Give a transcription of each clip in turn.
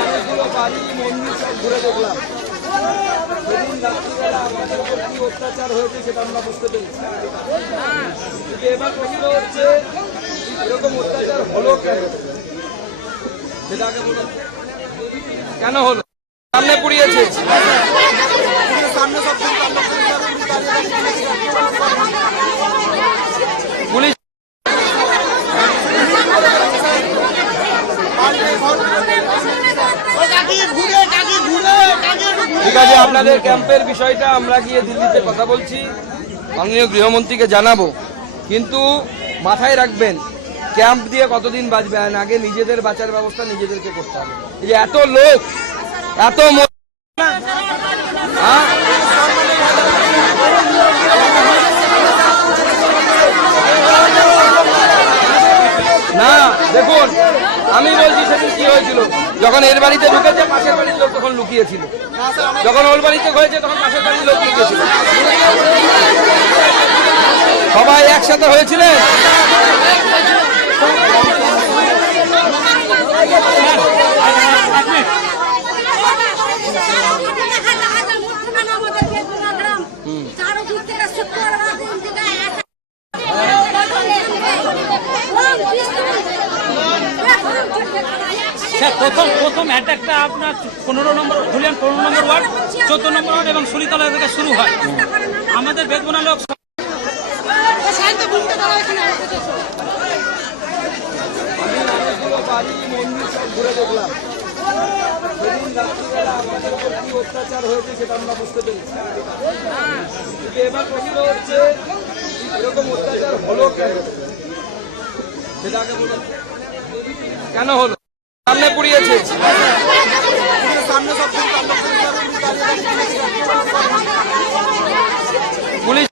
অনেকগুলো বাড়ি মন্দির সব ঘুরে দেখলাম। সেদিন রাত্রিবেলা আমাদের উপর কি অত্যাচার হয়েছে সেটা আমরা বুঝতে পেরেছি। এবার প্রশ্ন হচ্ছে এরকম অত্যাচার হলো কেন, সেটা আগে বলুন। কেন হলো? সামনে পুড়িয়েছে, পুলিশ। ঠিক আছে, আপনাদের ক্যাম্পের বিষয়টা আমরা গিয়ে দিল্লিতে কথা বলছি, মাননীয় গৃহমন্ত্রীকে জানাবো। কিন্তু মাথায় রাখবেন, ক্যাম্প দিয়ে কতদিন বাঁচবেন, আগে নিজেদের বাঁচার ব্যবস্থা নিজেদেরকে করতে হবে। এই যে এত লোক, এত না, দেখুন আমি বলছি সেদিন কি হয়েছিল, যখন এর বাড়িতে ঢুকেছে পাশের বাড়ির লোক তখন লুকিয়েছিল, যখন ওর বাড়িতে হয়েছে তখন পাশের বাড়ির লোক লুকিয়েছিল, সবাই একসাথে হয়েছিলেন। প্রথম অ্যাটাকটা আপনার 15 নম্বর ধুলিয়ান 15 নম্বর ওয়ার্ড, 14 নম্বর ওয়ার্ড এবং সুরিতলা থেকে শুরু হয়। আমাদের বেদবনা লোক বাড়ি মন্দির সব ঘুরে দেখলাম। সেদিন রাত্রিবেলা আমাদের উপর কি অত্যাচার হয়েছে সেটা আমরা বুঝতে পেরেছি। এবার প্রশ্ন হচ্ছে এরকম অত্যাচার হলো কেন, সেটা আগে বলুন। কেন হলো? সামনে পুড়িয়েছে, পুলিশ।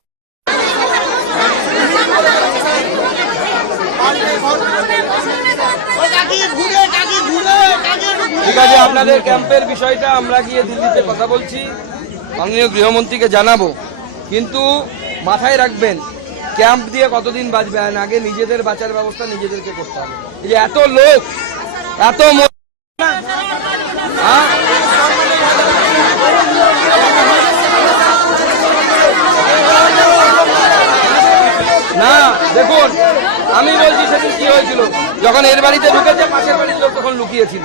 ঠিক আছে, আপনাদের ক্যাম্পের বিষয়টা আমরা গিয়ে দিল্লিতে কথা বলছি, মাননীয় গৃহমন্ত্রীকে জানাবো। কিন্তু মাথায় রাখবেন, ক্যাম্প দিয়ে কতদিন বাঁচবেন, আগে নিজেদের বাঁচার ব্যবস্থা নিজেদেরকে করতে হবে। এই যে এত লোক, এত না, দেখুন আমি বলছি সেদিন কি হয়েছিল, যখন এর বাড়িতে ঢুকেছে পাশের বাড়ির লোক তখন লুকিয়েছিল,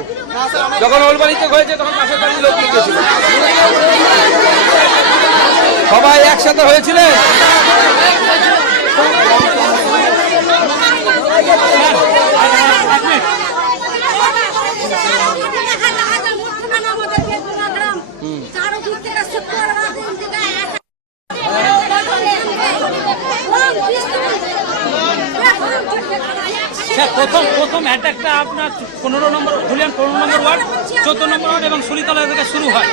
যখন ওর বাড়িতে হয়েছে তখন পাশের বাড়ির লোক লুকিয়েছিল, সবাই একসাথে হয়েছিলেন। প্রথম অ্যাটাকটা আপনার 15 নম্বর ধুলিয়ান 15 নম্বর ওয়ার্ড, 14 নম্বর ওয়ার্ড এবং সুরিতলা থেকে শুরু হয়।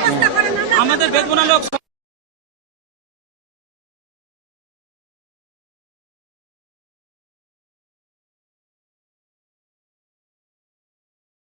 আমাদের বেদবনা লোক